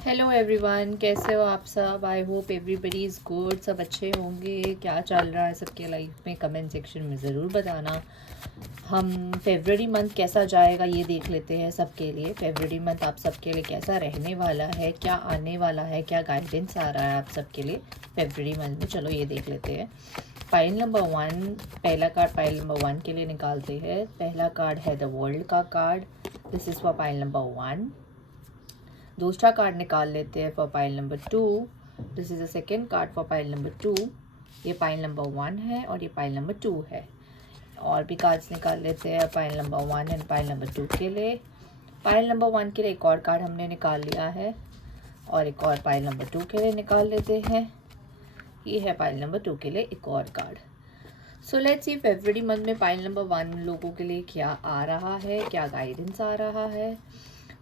Hello everyone, कैसे हो आप सब। I hope everybody is good, सब अच्छे होंगे। क्या चल रहा है सबके लाइफ में, कमेंट सेक्शन में ज़रूर बताना। हम फरवरी मंथ कैसा जाएगा ये देख लेते हैं सबके लिए। फरवरी मंथ आप सबके लिए कैसा रहने वाला है, क्या आने वाला है, क्या गाइडेंस आ रहा है आप सबके लिए फरवरी मंथ में। चलो ये देख लेते हैं। पाइल नंबर 1, पहला कार्ड पाइल नंबर 1 के लिए निकालते हैं। पहला कार्ड है द वर्ल्ड का card. This is for pile number 1। दूसरा कार्ड निकाल लेते हैं for pile number 2। This is a second card for pile number 2। ये पाइल नंबर 1 है और ये पाइल नंबर 2 है। और भी कार्ड्स निकाल लेते हैं pile number 1 and pile number 2 के लिए। पाइल नंबर 1 के लिए एक और कार्ड हमने निकाल लिया है और एक और पाइल नंबर 2 के लिए निकाल लेते हैं। ये है पाइल नंबर 2 के लिए एक और card. So let's see February month में पाइल नंबर 1 लोगों के लिए क्या आ रहा है, क्या गाइडेंस आ रहा है।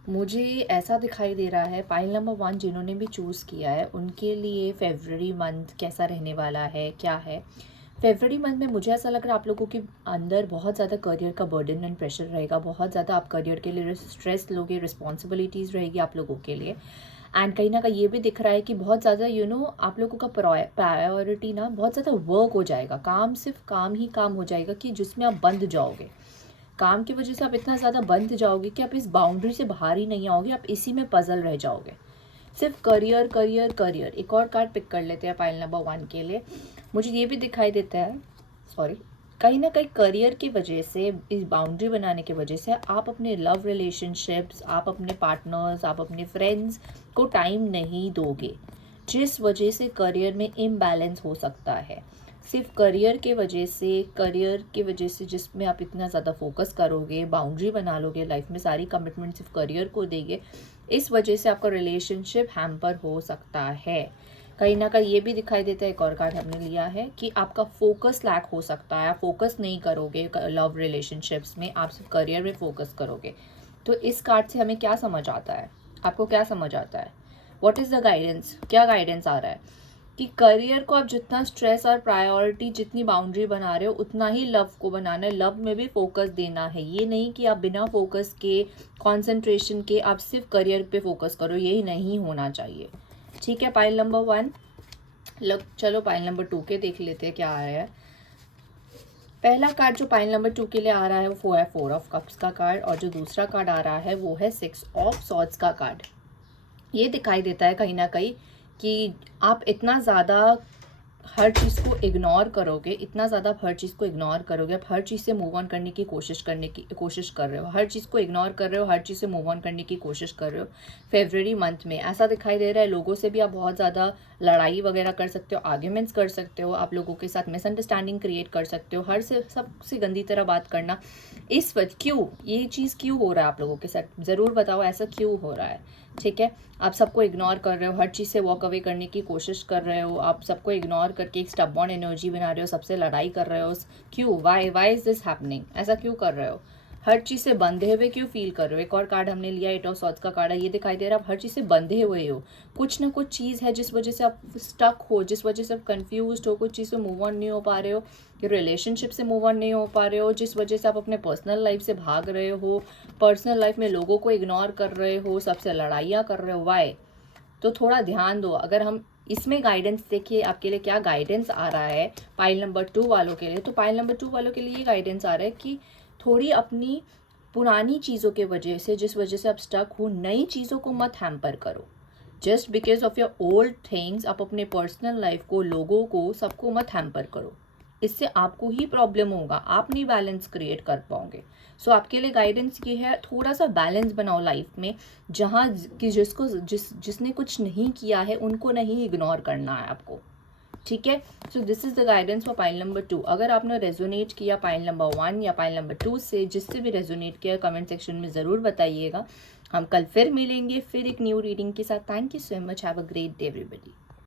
मुझे ऐसा दिखाई दे रहा है पाइल नंबर 1 जिन्होंने भी चूज़ किया है उनके लिए फरवरी मंथ कैसा रहने वाला है, क्या है। फरवरी मंथ में मुझे ऐसा लग रहा है आप लोगों के अंदर बहुत ज़्यादा करियर का बर्डन एंड प्रेशर रहेगा। बहुत ज़्यादा आप करियर के लिए स्ट्रेस लोगे, रिस्पॉन्सिबिलिटीज़ रहेगी आप लोगों के लिए। एंड कहीं ना कहीं ये भी दिख रहा है कि बहुत ज़्यादा आप लोगों का प्रायोरिटी ना बहुत ज़्यादा वर्क हो जाएगा। काम सिर्फ काम ही काम हो जाएगा कि जिसमें आप बंद जाओगे। काम की वजह से आप इतना ज़्यादा बंद जाओगे कि आप इस बाउंड्री से बाहर ही नहीं आओगे, आप इसी में पजल रह जाओगे। सिर्फ करियर करियर करियर। एक और कार्ड पिक कर लेते हैं पाइल नंबर 1 के लिए। मुझे ये भी दिखाई देता है, सॉरी, कहीं ना कहीं करियर की वजह से, इस बाउंड्री बनाने की वजह से आप अपने लव रिलेशनशिप्स, आप अपने पार्टनर्स, आप अपने फ्रेंड्स को टाइम नहीं दोगे, जिस वजह से करियर में इम्बैलेंस हो सकता है। सिर्फ करियर की वजह से जिसमें आप इतना ज़्यादा फोकस करोगे, बाउंड्री बना लोगे, लाइफ में सारी कमिटमेंट सिर्फ करियर को देंगे, इस वजह से आपका रिलेशनशिप हैम्पर हो सकता है। कहीं ना कहीं ये भी दिखाई देता है, एक और कार्ड हमने लिया है कि आपका फोकस लैक हो सकता है। आप फोकस नहीं करोगे लव रिलेशनशिप्स में, आप सिर्फ करियर में फोकस करोगे। तो इस कार्ड से हमें क्या समझ आता है, आपको क्या समझ आता है, व्हाट इज़ द गाइडेंस, क्या गाइडेंस आ रहा है कि करियर को आप जितना स्ट्रेस और प्रायोरिटी, जितनी बाउंड्री बना रहे हो उतना ही लव को बनाना है। लव में भी फोकस देना है। ये नहीं कि आप बिना फोकस के, कंसंट्रेशन के आप सिर्फ करियर पे फोकस करो, यही नहीं होना चाहिए। ठीक है, पाइल नंबर 1। चलो पाइल नंबर 2 के देख लेते हैं क्या आ रहा है। पहला कार्ड जो पाइल नंबर 2 के लिए आ रहा है वो है 4 ऑफ कप्स का कार्ड, और जो दूसरा कार्ड आ रहा है वो है 6 ऑफ सॉर्ड्स का कार्ड। ये दिखाई देता है कहीं ना कहीं कि आप इतना ज़्यादा हर चीज़ को इग्नोर करोगे, इतना ज़्यादा हर चीज़ को इग्नोर करोगे, आप हर चीज़ से मूव ऑन करने की कोशिश कर रहे हो, हर चीज़ को इग्नोर कर रहे हो, हर चीज़ से मूव ऑन करने की कोशिश कर रहे हो। फरवरी मंथ में ऐसा दिखाई दे रहा है लोगों से भी आप बहुत ज़्यादा लड़ाई वगैरह कर सकते हो, आर्ग्यूमेंट्स कर सकते हो, आप लोगों के साथ मिसअंडरस्टैंडिंग क्रिएट कर सकते हो, हर से सबसे गंदी तरह बात करना। इस वजह क्यों ये चीज़ क्यों हो रहा है आप लोगों के साथ, ज़रूर बताओ ऐसा क्यों हो रहा है। ठीक है, आप सबको इग्नोर कर रहे हो, हर चीज़ से वॉक अवे करने की कोशिश कर रहे हो, आप सबको इग्नोर करके एक स्टबॉर्न एनर्जी बना रहे हो, सबसे लड़ाई कर रहे हो। क्यों, वाई इज दिस हैपनिंग, ऐसा क्यों कर रहे हो, हर चीज़ से बंधे हुए क्यों फील कर रहे हो। एक और कार्ड हमने लिया 8 ऑफ सॉर्ड्स का कार्ड है। ये दिखाई दे रहा है आप हर चीज़ से बंधे हुए हो, कुछ ना कुछ चीज़ है जिस वजह से आप स्टक हो, जिस वजह से आप कंफ्यूज हो, कुछ चीज़ से मूव ऑन नहीं हो पा रहे हो, रिलेशनशिप से मूव ऑन नहीं हो पा रहे हो, जिस वजह से आप अपने पर्सनल लाइफ से भाग रहे हो, पर्सनल लाइफ में लोगों को इग्नोर कर रहे हो, सबसे लड़ाइयाँ कर रहे हो। वाई, तो थोड़ा ध्यान दो। अगर हम इसमें गाइडेंस देखिए आपके लिए क्या गाइडेंस आ रहा है पाइल नंबर 2 वालों के लिए, तो पाइल नंबर 2 वालों के लिए ये गाइडेंस आ रहा है कि थोड़ी अपनी पुरानी चीज़ों के वजह से, जिस वजह से आप स्टक हो, नई चीज़ों को मत हैम्पर करो। Just because of your old things आप अपने पर्सनल लाइफ को, लोगों को, सबको मत हैम्पर करो। इससे आपको ही प्रॉब्लम होगा, आप नहीं बैलेंस क्रिएट कर पाओगे। सो आपके लिए गाइडेंस ये है, थोड़ा सा बैलेंस बनाओ लाइफ में, जहाँ कि जिसने कुछ नहीं किया है उनको नहीं इग्नोर करना है आपको। ठीक है, so this is the guidance for pile number 2। अगर आपने रेजोनेट किया पाइल नंबर 1 या पाइल नंबर 2 से, जिससे भी रेजोनेट किया कमेंट सेक्शन में ज़रूर बताइएगा। हम कल फिर मिलेंगे, फिर एक न्यू रीडिंग के साथ। Thank you so much, have a great day everybody.